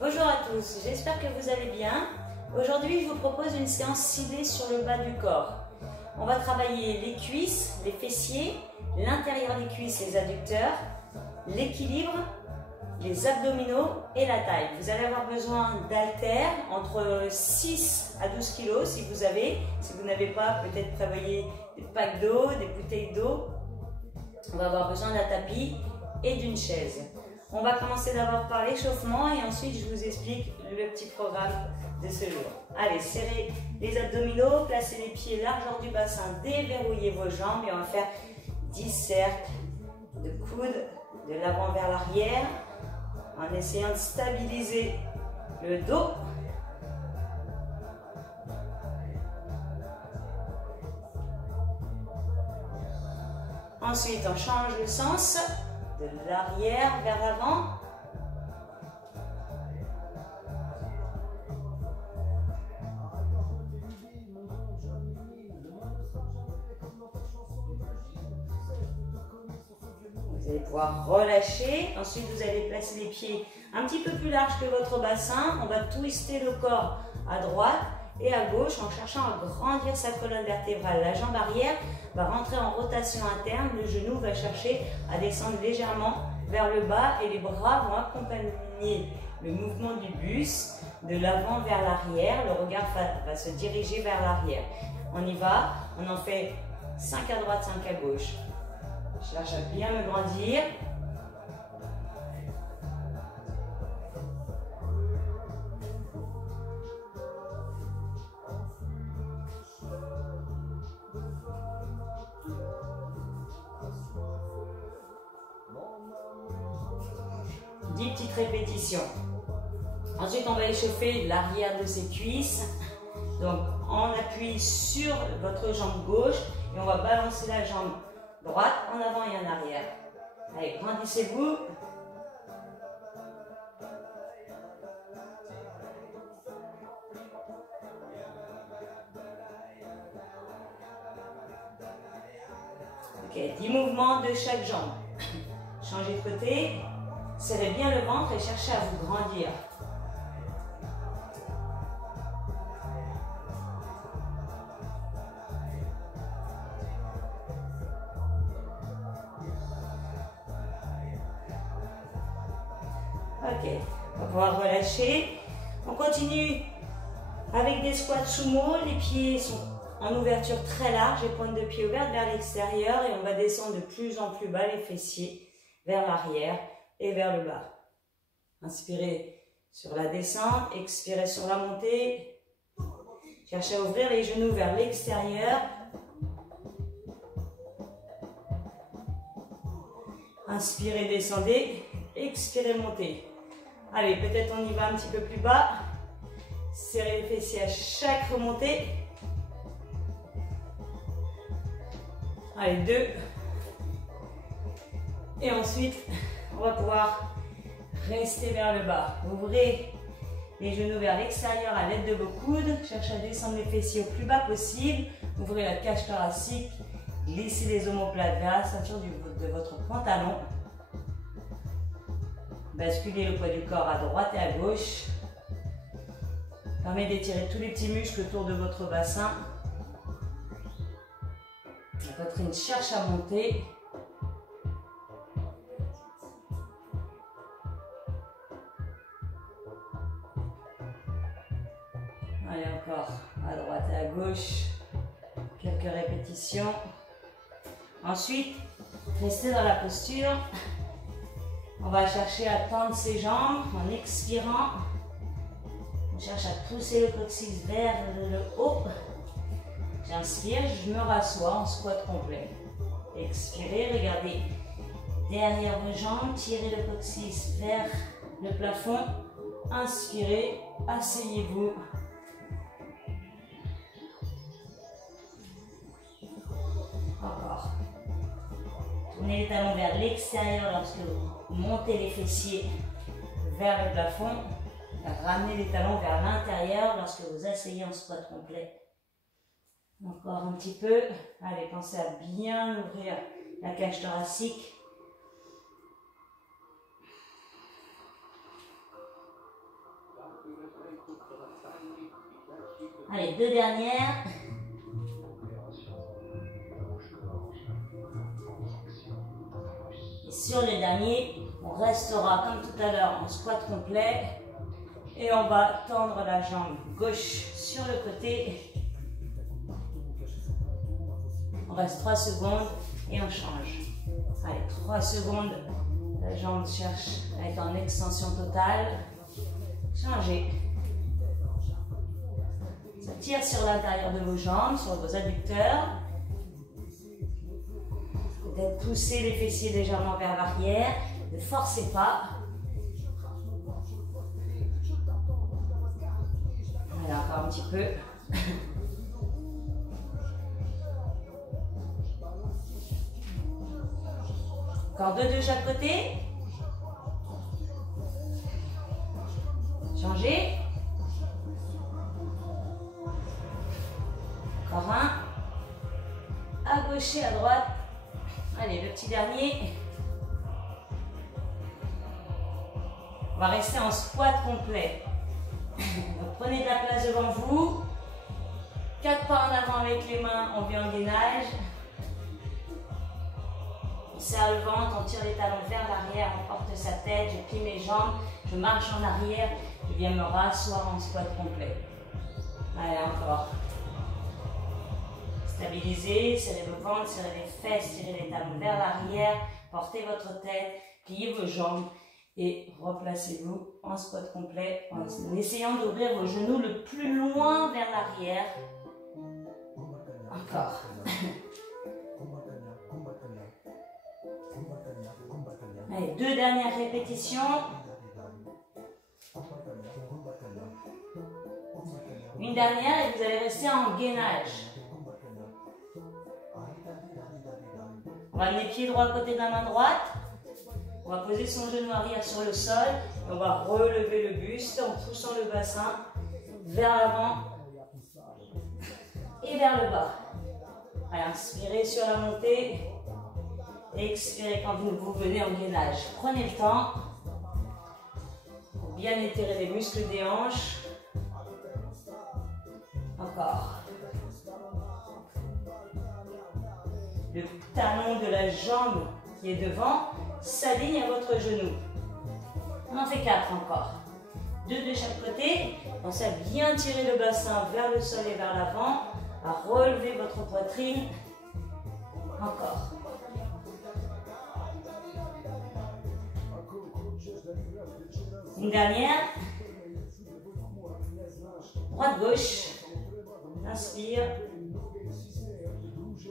Bonjour à tous, j'espère que vous allez bien. Aujourd'hui, je vous propose une séance ciblée sur le bas du corps. On va travailler les cuisses, les fessiers, l'intérieur des cuisses, les adducteurs, l'équilibre, les abdominaux et la taille. Vous allez avoir besoin d'haltères entre 6 à 12 kg si vous avez. Si vous n'avez pas, peut-être prévoyez des packs d'eau, des bouteilles d'eau. On va avoir besoin d'un tapis et d'une chaise. On va commencer d'abord par l'échauffement et ensuite je vous explique le petit programme de ce jour. Allez, serrez les abdominaux, placez les pieds largeur du bassin, déverrouillez vos jambes et on va faire 10 cercles de coudes de l'avant vers l'arrière en essayant de stabiliser le dos. Ensuite, on change le sens de l'arrière vers l'avant. Vous allez pouvoir relâcher. Ensuite, vous allez placer les pieds un petit peu plus larges que votre bassin. On va twister le corps à droite et à gauche en cherchant à grandir sa colonne vertébrale. La jambe arrière va rentrer en rotation interne, le genou va chercher à descendre légèrement vers le bas et les bras vont accompagner le mouvement du buste de l'avant vers l'arrière. Le regard va se diriger vers l'arrière. On y va, on en fait 5 à droite, 5 à gauche. Je cherche à bien me grandir. Petites répétitions. Ensuite, on va échauffer l'arrière de ses cuisses. Donc, on appuie sur votre jambe gauche et on va balancer la jambe droite en avant et en arrière. Allez, grandissez-vous. Ok, 10 mouvements de chaque jambe. Changez de côté. Serrez bien le ventre et cherchez à vous grandir. Ok, on va pouvoir relâcher. On continue avec des squats sumo. Les pieds sont en ouverture très large, les pointes de pied ouvertes vers l'extérieur et on va descendre de plus en plus bas les fessiers vers l'arrière et vers le bas. Inspirez sur la descente, expirez sur la montée. Cherchez à ouvrir les genoux vers l'extérieur. Inspirez, descendez, expirez, montez. Allez, peut-être on y va un petit peu plus bas. Serrez les fessiers à chaque remontée. Allez, 2. Et ensuite, on va pouvoir rester vers le bas. Ouvrez les genoux vers l'extérieur à l'aide de vos coudes. Cherchez à descendre les fessiers au plus bas possible. Ouvrez la cage thoracique. Glissez les omoplates vers la ceinture de votre pantalon. Basculez le poids du corps à droite et à gauche. Permet d'étirer tous les petits muscles autour de votre bassin. La poitrine cherche à monter. Allez, encore à droite et à gauche. Quelques répétitions. Ensuite, restez dans la posture. On va chercher à tendre ses jambes en expirant. On cherche à pousser le coccyx vers le haut. J'inspire, je me rassois en squat complet. Expirez, regardez derrière vos jambes, tirez le coccyx vers le plafond. Inspirez, asseyez-vous. Encore. Tournez les talons vers l'extérieur lorsque vous montez les fessiers vers le plafond. Ramenez les talons vers l'intérieur lorsque vous asseyez en squat complet. Encore un petit peu. Allez, pensez à bien ouvrir la cage thoracique. Allez, 2 dernières. Et sur le dernier, on restera comme tout à l'heure en squat complet. Et on va tendre la jambe gauche sur le côté. On reste 3 secondes et on change. Allez, 3 secondes. La jambe cherche à être en extension totale. Changez. Ça tire sur l'intérieur de vos jambes, sur vos adducteurs. Peut-être pousser les fessiers légèrement vers l'arrière. Ne forcez pas. Allez, encore un petit peu. Encore 2 de chaque côté. Changez. Encore un. À gauche et à droite. Allez, le petit dernier. On va rester en squat complet. Donc, prenez de la place devant vous. 4 pas en avant avec les mains, on vient en gainage. On serre le ventre, on tire les talons vers l'arrière, on porte sa tête, je plie mes jambes, je marche en arrière, je viens me rasseoir en squat complet. Allez, encore. Stabilisez, serrez le ventre, serrez les fesses, tirez les talons vers l'arrière, portez votre tête, pliez vos jambes et replacez-vous en squat complet en essayant d'ouvrir vos genoux le plus loin vers l'arrière. Encore. Allez, 2 dernières répétitions. Une dernière et vous allez rester en gainage. On va amener pied droit à côté de la main droite. On va poser son genou arrière sur le sol. Et on va relever le buste en poussant le bassin vers l'avant et vers le bas. Allez, inspirez sur la montée. Expirez quand vous venez en gainage. Prenez le temps pour bien étirer les muscles des hanches. Encore. Le talon de la jambe qui est devant s'aligne à votre genou. On en fait 4 encore. 2 de chaque côté. Pensez à bien tirer le bassin vers le sol et vers l'avant. À relever votre poitrine. Encore. Une dernière. Droite-gauche. Inspire.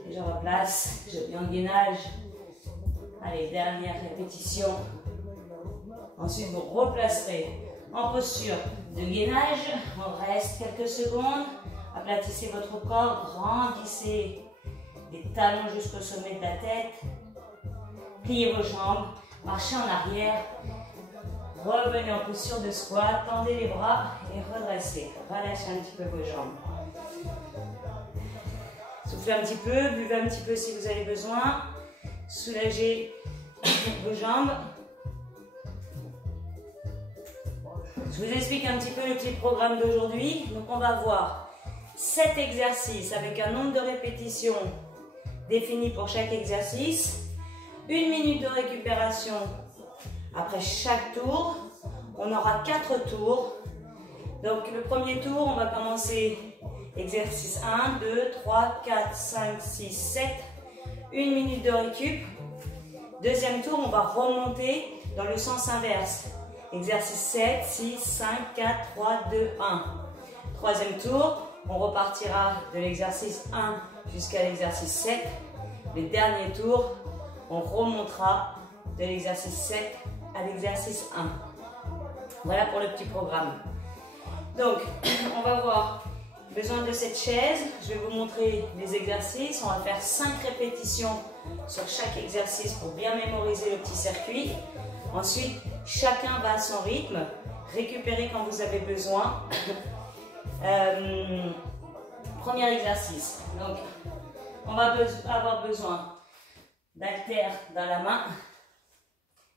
Et je replace. Je viens en gainage. Allez, dernière répétition. Ensuite, vous replacerez en posture de gainage. On reste quelques secondes. Aplatissez votre corps. Grandissez les talons jusqu'au sommet de la tête. Pliez vos jambes. Marchez en arrière. Revenez en posture de squat. Tendez les bras et redressez. Relâchez un petit peu vos jambes. Soufflez un petit peu. Buvez un petit peu si vous avez besoin. Soulagez vos jambes. Je vous explique un petit peu le petit programme d'aujourd'hui. Donc on va voir 7 exercices avec un nombre de répétitions défini pour chaque exercice. 1 minute de récupération après chaque tour. On aura 4 tours. Donc le premier tour, on va commencer exercice 1, 2, 3, 4, 5, 6, 7. 1 minute de récup. Deuxième tour, on va remonter dans le sens inverse. Exercice 7, 6, 5, 4, 3, 2, 1. Troisième tour, on repartira de l'exercice 1 jusqu'à l'exercice 7. Le dernier tour, on remontera de l'exercice 7 à l'exercice 1. Voilà pour le petit programme. Donc, on va voir besoin de cette chaise. Je vais vous montrer les exercices. On va faire 5 répétitions sur chaque exercice pour bien mémoriser le petit circuit. Ensuite, chacun va à son rythme. Récupérez quand vous avez besoin. Premier exercice. Donc, on va avoir besoin d'haltères dans la main,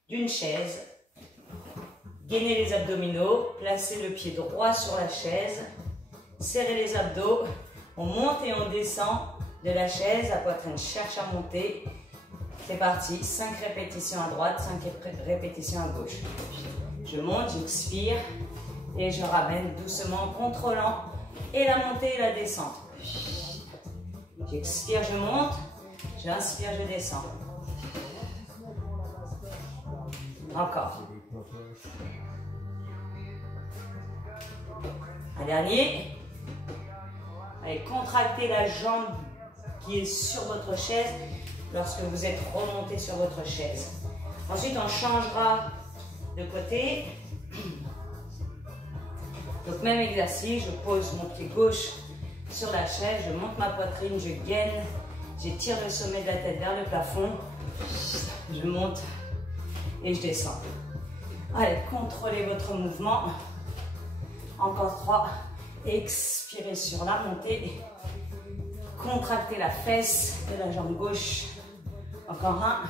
d'une chaise, Gainez les abdominaux, placez le pied droit sur la chaise, serrez les abdos, on monte et on descend de la chaise, la poitrine cherche à monter. C'est parti, 5 répétitions à droite, 5 répétitions à gauche. Je monte, j'expire et je ramène doucement en contrôlant et la montée et la descente. J'expire, je monte, j'inspire, je descends. Encore. Un dernier. Allez, contractez la jambe qui est sur votre chaise lorsque vous êtes remonté sur votre chaise. Ensuite, on changera de côté. Donc, même exercice, je pose mon pied gauche sur la chaise, je monte ma poitrine, je gaine, j'étire le sommet de la tête vers le plafond, je monte et je descends. Allez, contrôlez votre mouvement. Encore 3. Expirez sur la montée. Contractez la fesse de la jambe gauche. Encore 1.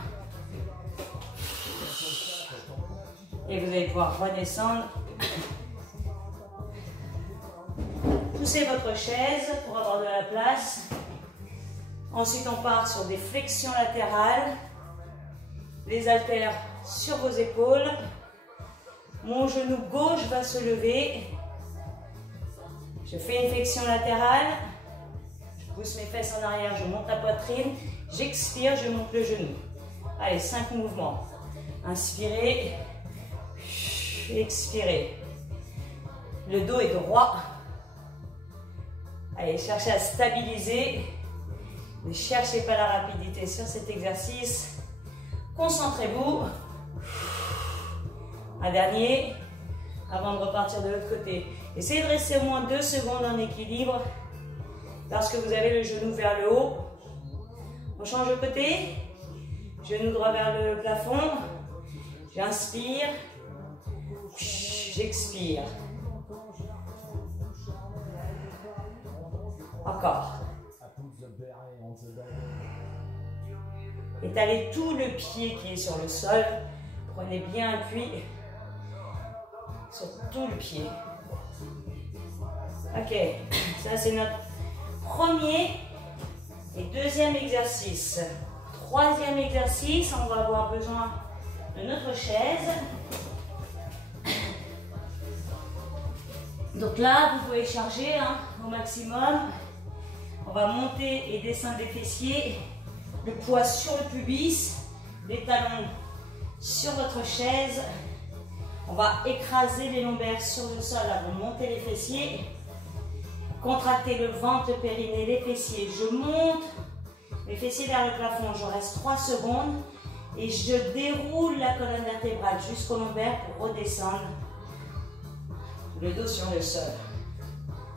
Et vous allez pouvoir redescendre. Poussez votre chaise pour avoir de la place. Ensuite, on part sur des flexions latérales. Les haltères sur vos épaules. Mon genou gauche va se lever. Je fais une flexion latérale. Je pousse mes fesses en arrière, je monte la poitrine. J'expire, je monte le genou. Allez, 5 mouvements. Inspirez. Expirez. Le dos est droit. Allez, cherchez à stabiliser. Ne cherchez pas la rapidité sur cet exercice. Concentrez-vous. Un dernier, avant de repartir de l'autre côté. Essayez de rester au moins 2 secondes en équilibre. Lorsque vous avez le genou vers le haut, on change de côté. Genou droit vers le plafond. J'inspire. J'expire. Encore. Étalez tout le pied qui est sur le sol. Prenez bien appui sur tout le pied. Ok, ça c'est notre premier et deuxième exercice. Troisième exercice, on va avoir besoin de notre chaise. Donc là, vous pouvez charger au maximum. On va monter et descendre les fessiers, le poids sur le pubis, les talons sur votre chaise. On va écraser les lombaires sur le sol avant de monter les fessiers. Contractez le ventre, le périnée, les fessiers. Je monte les fessiers vers le plafond. Je reste 3 secondes et je déroule la colonne vertébrale jusqu'au lombaire pour redescendre. Le dos sur le sol.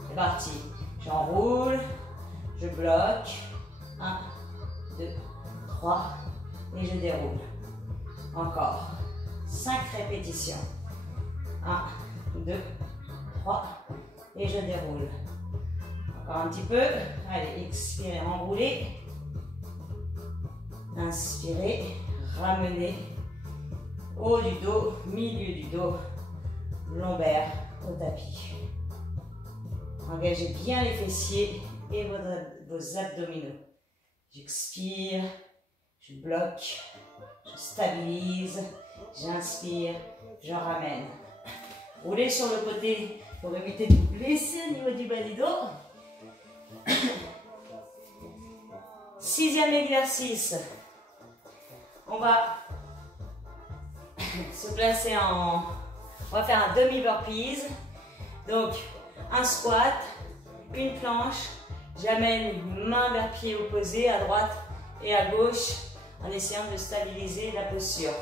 C'est parti. J'enroule, je bloque. 1, 2, 3 et je déroule. Encore. 5 répétitions. 1, 2, 3 et je déroule. Encore un petit peu. Allez, expirez, enroulez. Inspirez, ramenez. Haut du dos, milieu du dos, lombaire au tapis. Engagez bien les fessiers et vos abdominaux. J'expire, je bloque, je stabilise, j'inspire, je ramène. Roulez sur le côté pour éviter de vous blesser au niveau du bas du dos. 6e exercice. On va se placer on va faire un demi-burpees. Donc, un squat, une planche. J'amène main vers pied opposé, à droite et à gauche, en essayant de stabiliser la posture.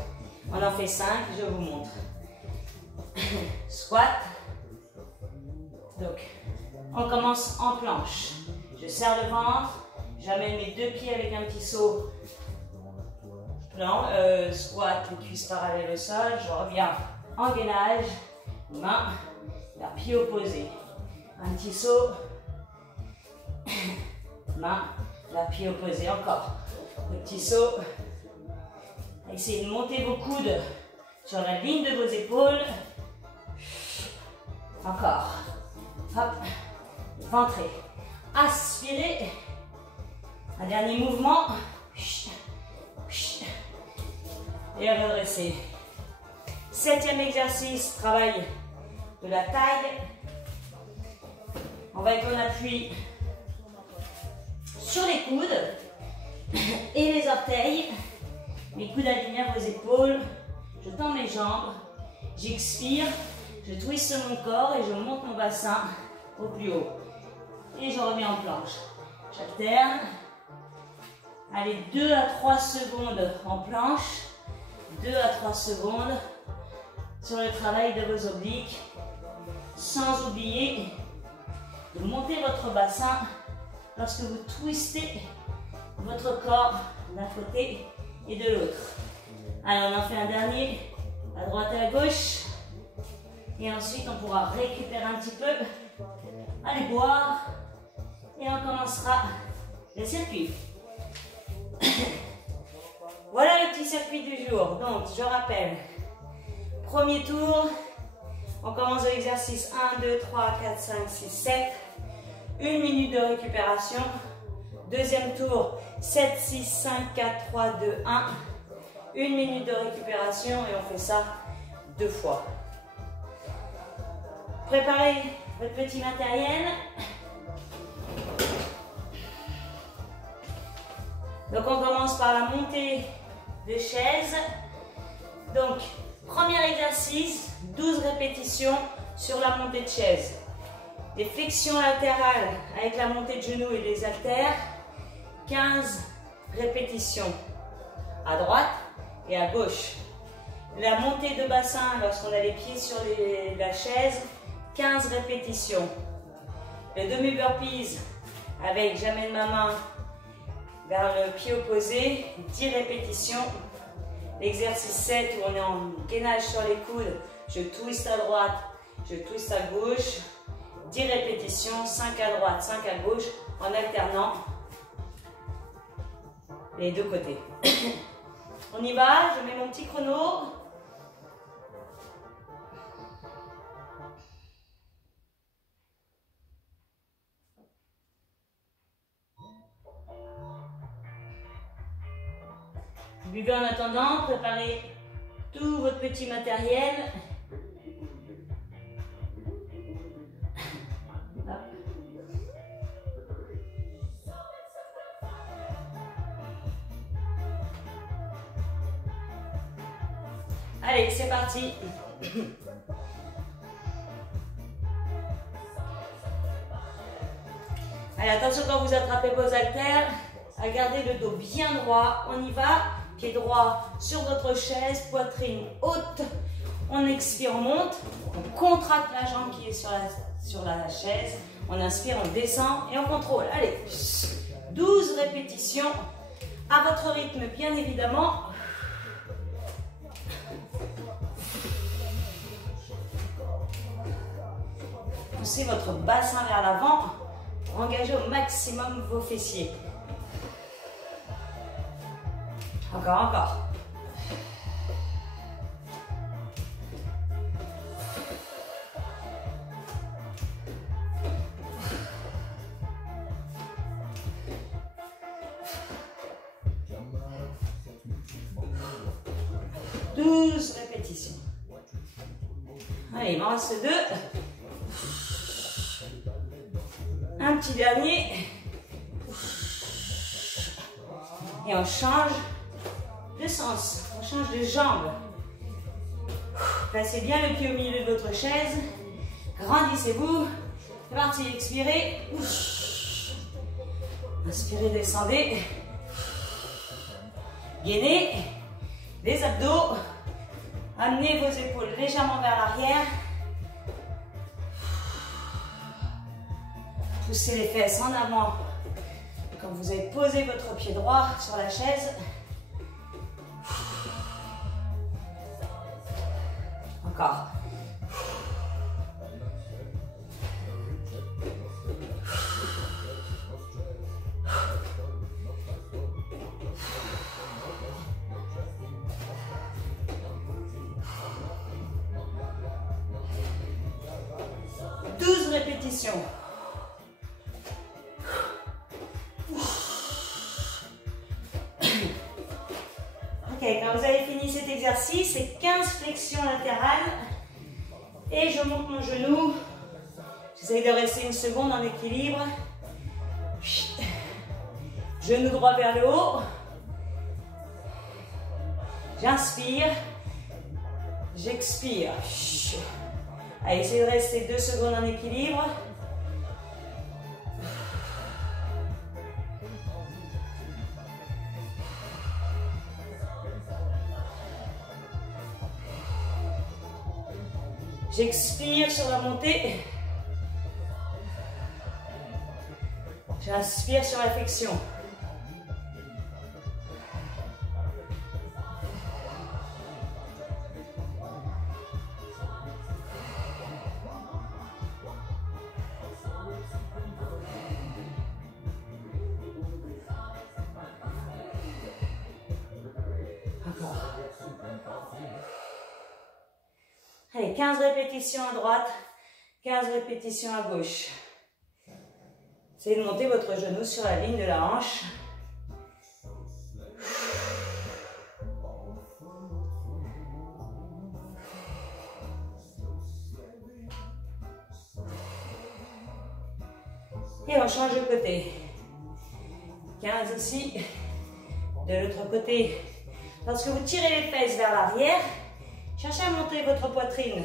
On en fait 5, je vous montre. Squat. Donc, on commence en planche. Je serre le ventre, j'amène mes 2 pieds avec un petit saut. Squat, les cuisses parallèles au sol, je reviens en gainage, main vers pied opposé. Un petit saut, main vers pied opposé, encore. Le petit saut. Essayez de monter vos coudes sur la ligne de vos épaules. Encore. Hop. Ventrez. Aspirez. Un dernier mouvement. Et redressez. 7e exercice, travail de la taille. On va être en appui sur les coudes et les orteils. Mes coudes alignés à vos épaules. Je tends mes jambes. J'expire. Je twiste mon corps et je monte mon bassin au plus haut. Et je remets en planche. J'alterne. Allez, 2 à 3 secondes en planche. 2 à 3 secondes sur le travail de vos obliques. Sans oublier de monter votre bassin lorsque vous twistez votre corps d'un côté et de l'autre. Allez, on en fait un dernier, à droite et à gauche. Et ensuite, on pourra récupérer un petit peu, aller boire. Et on commencera le circuit. Voilà le petit circuit du jour. Donc, je rappelle, premier tour, on commence de l'exercice 1, 2, 3, 4, 5, 6, 7. 1 minute de récupération. Deuxième tour, 7, 6, 5, 4, 3, 2, 1. 1 minute de récupération et on fait ça 2 fois. Préparez votre petit matériel. Donc on commence par la montée de chaise. Donc, premier exercice, 12 répétitions sur la montée de chaise. Des flexions latérales avec la montée de genoux et les haltères. 15 répétitions à droite et à gauche. La montée de bassin lorsqu'on a les pieds sur la chaise, 15 répétitions. Le demi-burpees avec j'amène ma main vers le pied opposé, 10 répétitions. L'exercice 7 où on est en gainage sur les coudes, je twiste à droite, je twiste à gauche. 10 répétitions, 5 à droite, 5 à gauche, en alternant les deux côtés. On y va, je mets mon petit chrono. Buvez en attendant, préparez tout votre petit matériel. Allez, c'est parti. Allez, attention quand vous attrapez vos haltères, à garder le dos bien droit. On y va. Pied droit sur votre chaise, poitrine haute. On expire, on monte. On contracte la jambe qui est sur la chaise. On inspire, on descend et on contrôle. Allez, 12 répétitions à votre rythme, bien évidemment. Poussez votre bassin vers l'avant pour engager au maximum vos fessiers. Encore, encore. Douze répétitions. Allez, il m'en reste 2. Un petit dernier. Et on change de sens. On change de jambe. Placez bien le pied au milieu de votre chaise. Grandissez-vous. C'est parti, expirez. Inspirez, descendez. Gainez les abdos. Amenez vos épaules légèrement vers l'arrière. Poussez les fesses en avant. Quand vous avez posé votre pied droit sur la chaise. Encore. 12 répétitions. Ok, quand vous avez fini cet exercice, c'est 15 flexions latérales. Et je monte mon genou. J'essaye de rester une seconde en équilibre. Genou droit vers le haut. J'inspire. J'expire. Allez, essayez de rester 2 secondes en équilibre. J'expire sur la montée. J'inspire sur la flexion. Allez, 15 répétitions à droite, 15 répétitions à gauche. Essayez de monter votre genou sur la ligne de la hanche. Et on change de côté. 15 aussi. De l'autre côté. Lorsque vous tirez les fesses vers l'arrière, cherchez à monter votre poitrine.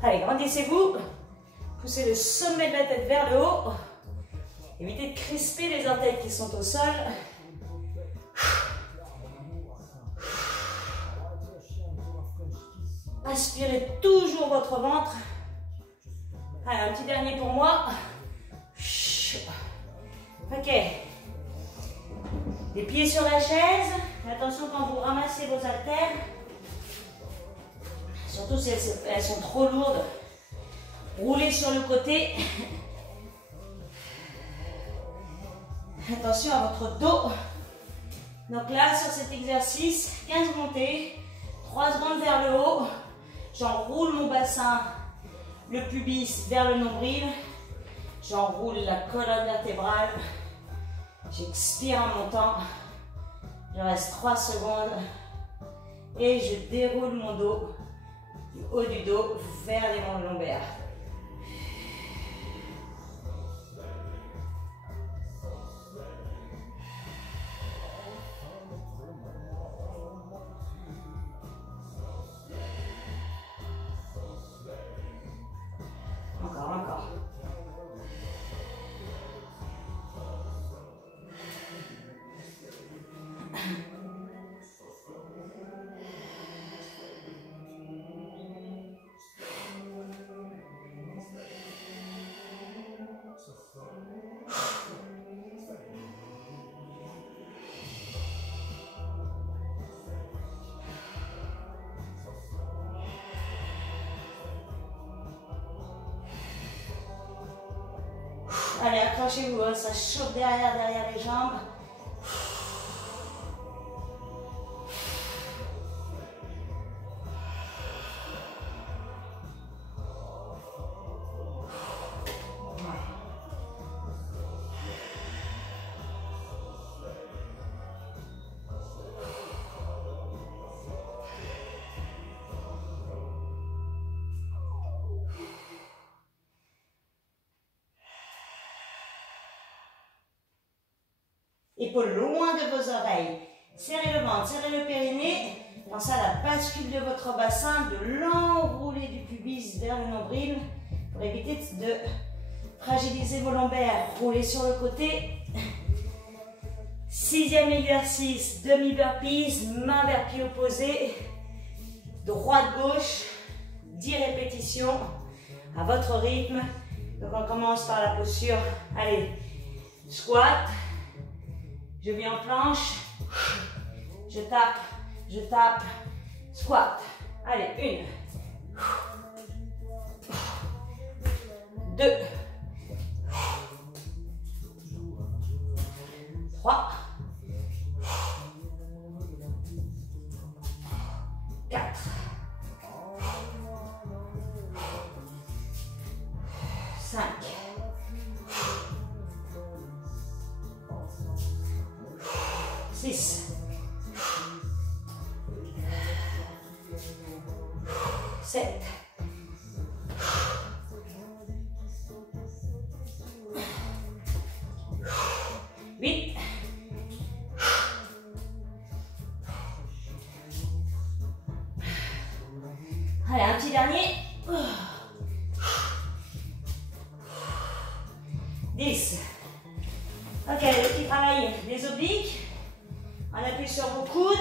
Allez, grandissez-vous. Poussez le sommet de la tête vers le haut. Évitez de crisper les orteils qui sont au sol. Aspirez toujours votre ventre. Allez, un petit dernier pour moi. Ok. Les pieds sur la chaise. Attention quand vous ramassez vos haltères. Surtout si elles sont trop lourdes. Roulez sur le côté. Attention à votre dos. Donc là, sur cet exercice, 15 montées, 3 secondes vers le haut. J'enroule mon bassin, le pubis vers le nombril. J'enroule la colonne vertébrale. J'expire en montant. Je reste 3 secondes. Et je déroule mon dos, du haut du dos vers les membres lombaires. Encore. Allez, accrochez-vous, hein, ça chauffe derrière les jambes. Épaules loin de vos oreilles. Serrez le ventre, serrez le périnée. Pensez à la bascule de votre bassin, de l'enrouler du pubis vers le nombril pour éviter de fragiliser vos lombaires. Roulez sur le côté. 6e exercice, demi-burpees, main vers pied opposé. Droite-gauche, 10 répétitions à votre rythme. Donc on commence par la posture, allez, squat. Je viens en planche. Je tape, squat. Allez, 1, 2, 3, 4, 5, 6, 7, 8, allez, un petit dernier. 10. Ok, le petit travail des obliques. On appuie sur vos coudes.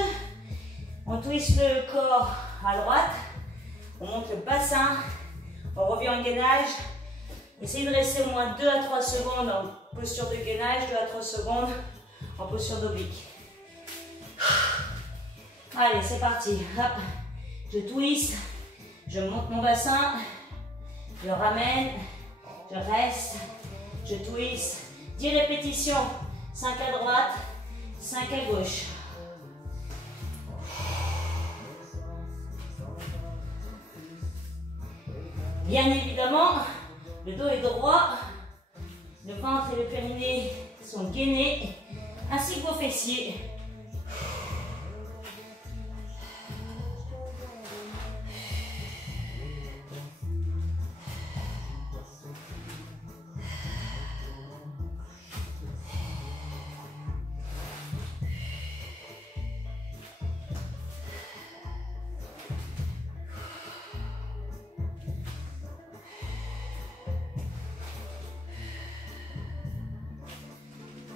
On twiste le corps à droite. On monte le bassin. On revient en gainage. Essayez de rester au moins 2 à 3 secondes en posture de gainage, 2 à 3 secondes en posture d'oblique. Allez, c'est parti. Hop. Je twiste. Je monte mon bassin. Je ramène. Je reste. Je twist. 10 répétitions. 5 à droite, 5 à gauche. Bien évidemment, le dos est droit, le ventre et le périnée sont gainés, ainsi que vos fessiers.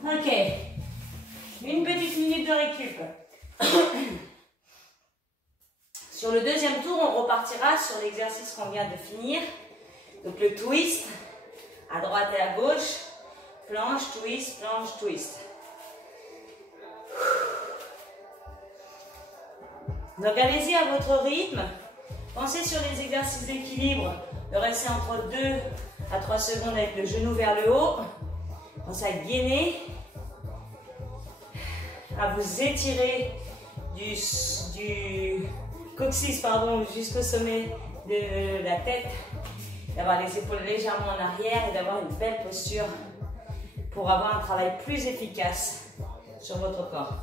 Ok, une petite minute de récup. Sur le deuxième tour, on repartira sur l'exercice qu'on vient de finir. Donc le twist, à droite et à gauche, planche, twist, planche, twist. Donc allez-y à votre rythme. Pensez sur les exercices d'équilibre, de rester entre 2 à 3 secondes avec le genou vers le haut. Pensez à gainer, à vous étirer du coccyx jusqu'au sommet de la tête, d'avoir les épaules légèrement en arrière et d'avoir une belle posture pour avoir un travail plus efficace sur votre corps.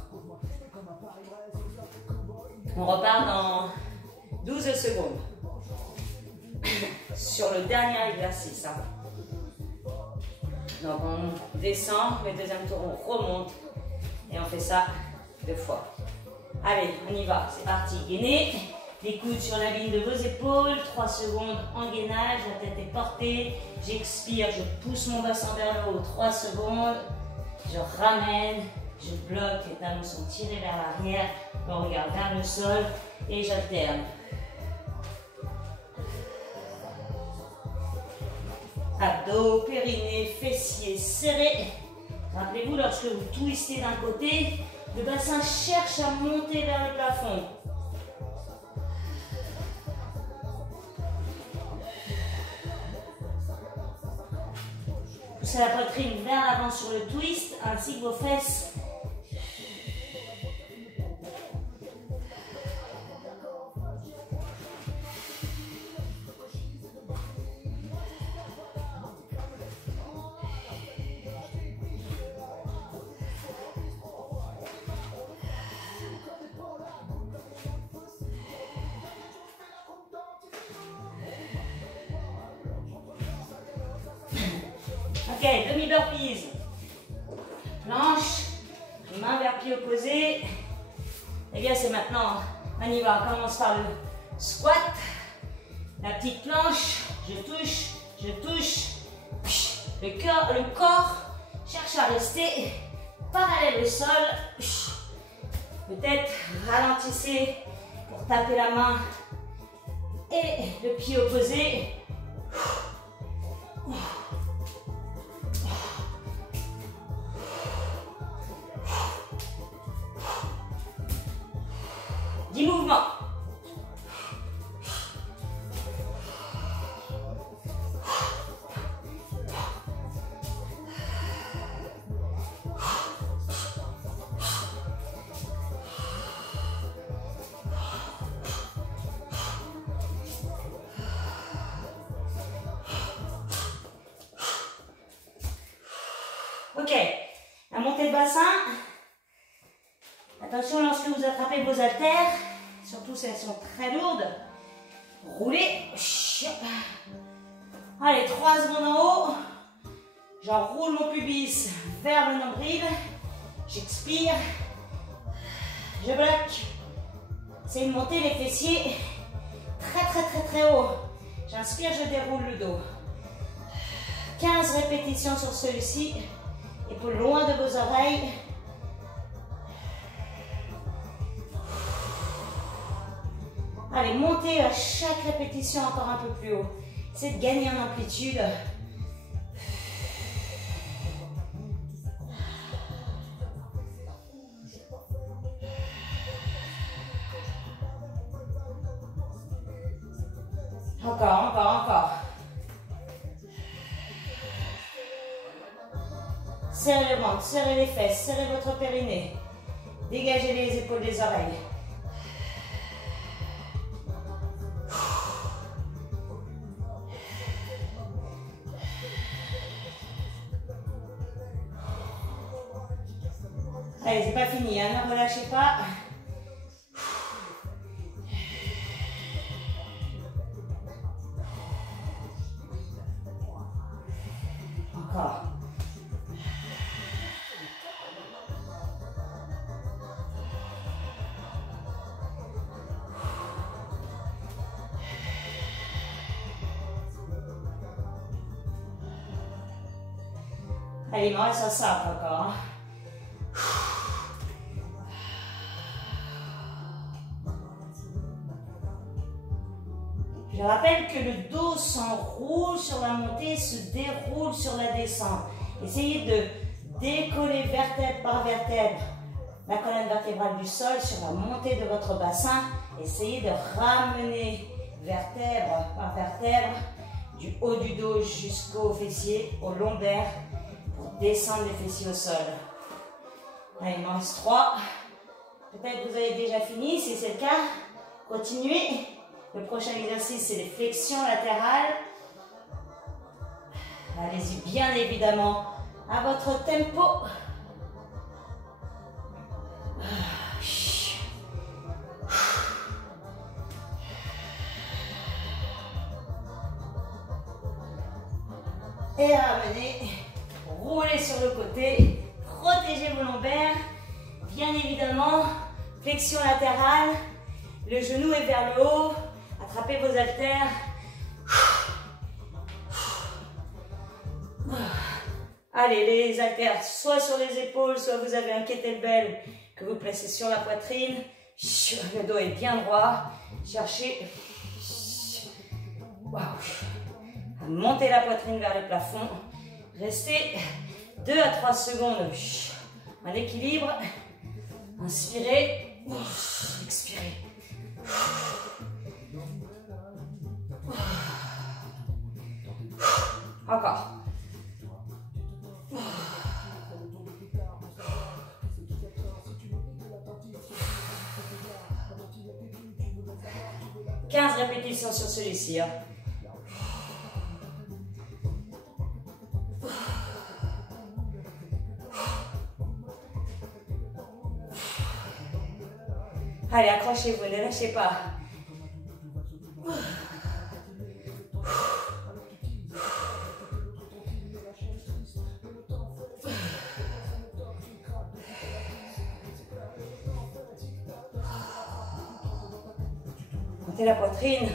On repart dans 12 secondes sur le dernier exercice. Donc on descend, le deuxième tour on remonte et on fait ça 2 fois. Allez, on y va, c'est parti. Gainez, les coudes sur la ligne de vos épaules, 3 secondes en gainage, la tête est portée, j'expire, je pousse mon bassin vers le haut, 3 secondes, je ramène, je bloque, les talons sont tirés vers l'arrière, on regarde vers le sol et j'alterne. Abdos, périnée, fessiers serrés. Rappelez-vous, lorsque vous twistez d'un côté, le bassin cherche à monter vers le plafond. Poussez la poitrine vers l'avant sur le twist, ainsi que vos fesses. Ok, demi-burpees. Planche, main vers pied opposé. Les gars, c'est maintenant. On y va, on commence par le squat. La petite planche, je touche. Le corps cherche à rester parallèle au sol. Peut-être ralentissez pour taper la main et le pied opposé. mouvement. Ok, la montée de bassin. Attention lorsque vous attrapez vos haltères, surtout si elles sont très lourdes. Roulez. Allez, 3 secondes en haut. J'enroule mon pubis vers le nombril. J'expire. Je bloque. C'est une montée des fessiers très haut. J'inspire, je déroule le dos. 15 répétitions sur celui-ci. Épaules loin de vos oreilles. Allez, montez à chaque répétition encore un peu plus haut. C'est de gagner en amplitude. Encore. Serrez le ventre, serrez les fesses, serrez votre périnée. Dégagez les épaules des oreilles. Allez, c'est pas fini, hein, ne relâchez pas. Encore. Allez, il me reste un simple encore. Hein. Je rappelle que le dos s'enroule sur la montée, se déroule sur la descente. Essayez de décoller vertèbre par vertèbre la colonne vertébrale du sol sur la montée de votre bassin. Essayez de ramener vertèbre par vertèbre du haut du dos jusqu'au fessier, au lombaire, pour descendre les fessiers au sol. Allez, il m'en reste 3. Peut-être que vous avez déjà fini. Si c'est le cas, continuez. Le prochain exercice, c'est les flexions latérales. Allez-y bien évidemment à votre tempo. Et ramenez, roulez sur le côté, protégez vos lombaires. Bien évidemment, flexion latérale, le genou est vers le haut. Attrapez vos haltères. Allez, les haltères, soit sur les épaules, soit vous avez un kettlebell que vous placez sur la poitrine. Le dos est bien droit. Cherchez. Montez la poitrine vers le plafond. Restez 2 à 3 secondes en équilibre. Inspirez. Expirez. Encore. « 15 répétitions sur celui-ci. Hein. Allez, accrochez-vous, ne lâchez pas. Montez la poitrine.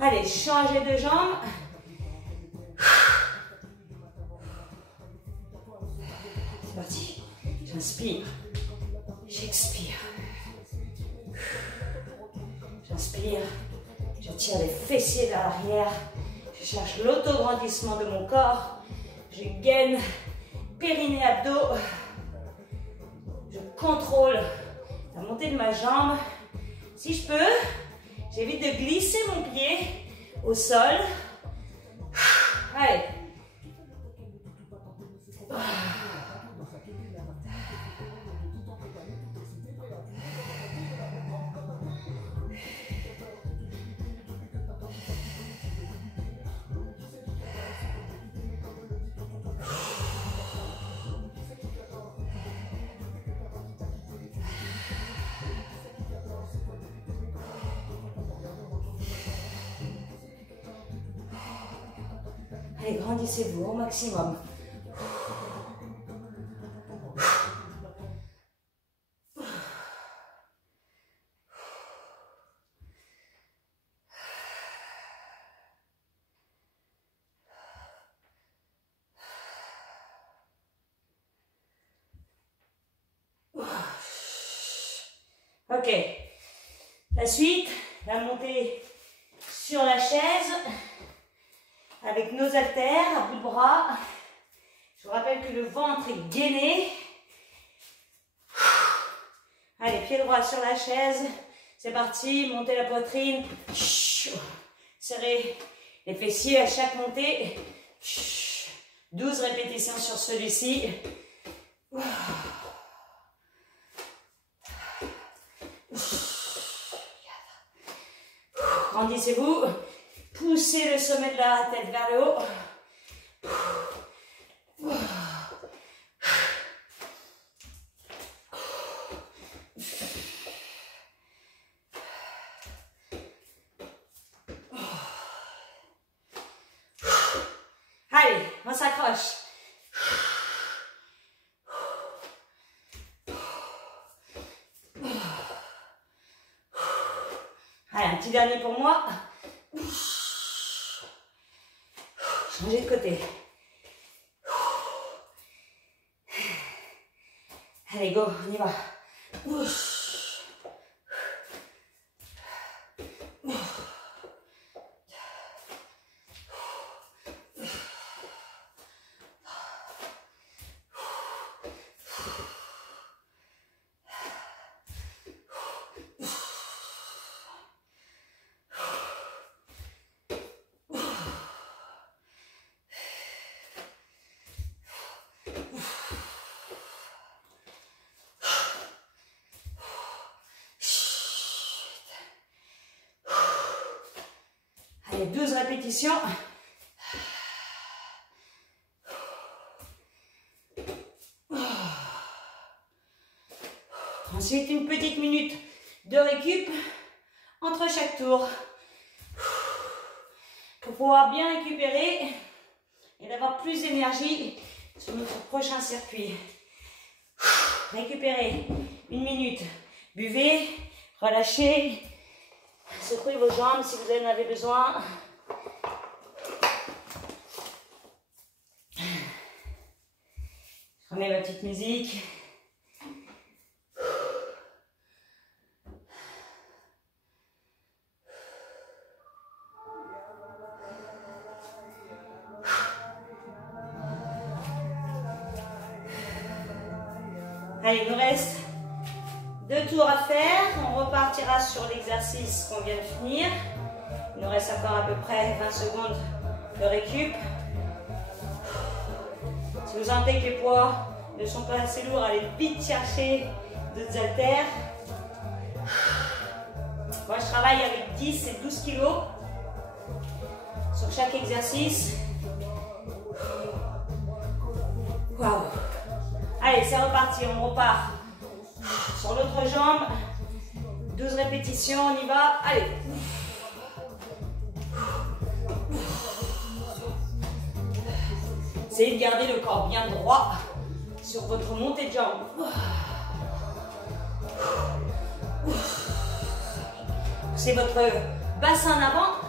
Allez, changez de jambe. C'est parti. J'inspire. J'expire. J'inspire. Je tire les fessiers vers l'arrière. Je cherche l'autograndissement de mon corps. Je gaine périnée, abdos. Je contrôle la montée de ma jambe. Si je peux, j'évite de glisser mon pied au sol. Allez. Allez, grandissez-vous au maximum. Ok. La suite, la montée sur la chaise. Avec nos haltères, à bout de bras. Je vous rappelle que le ventre est gainé. Allez, pied droit sur la chaise. C'est parti, montez la poitrine. Serrez les fessiers à chaque montée. 12 répétitions sur celui-ci. Grandissez-vous. Poussez le sommet de la tête vers le haut. Allez, on s'accroche. Allez, un petit dernier pour moi. Changez de côté. Allez, go, on y va. Allez, 12 répétitions. Ensuite, une petite minute de récup entre chaque tour pour pouvoir bien récupérer et d'avoir plus d'énergie sur notre prochain circuit. Récupérez une minute. Buvez, relâchez. Secouez vos jambes si vous en avez besoin. Remets ma petite musique. Allez, il nous reste 2 tours à faire. On repartira sur l'exercice qu'on vient de finir. Il nous reste encore à peu près 20 secondes de récup. Si vous sentez que les poids ne sont pas assez lourds, allez vite chercher d'autres haltères. Moi, je travaille avec 10 et 12 kg sur chaque exercice. Waouh! Allez, c'est reparti, on repart sur l'autre jambe. 12 répétitions, on y va. Allez. Essayez de garder le corps bien droit sur votre montée de jambe. Poussez votre bassin en avant.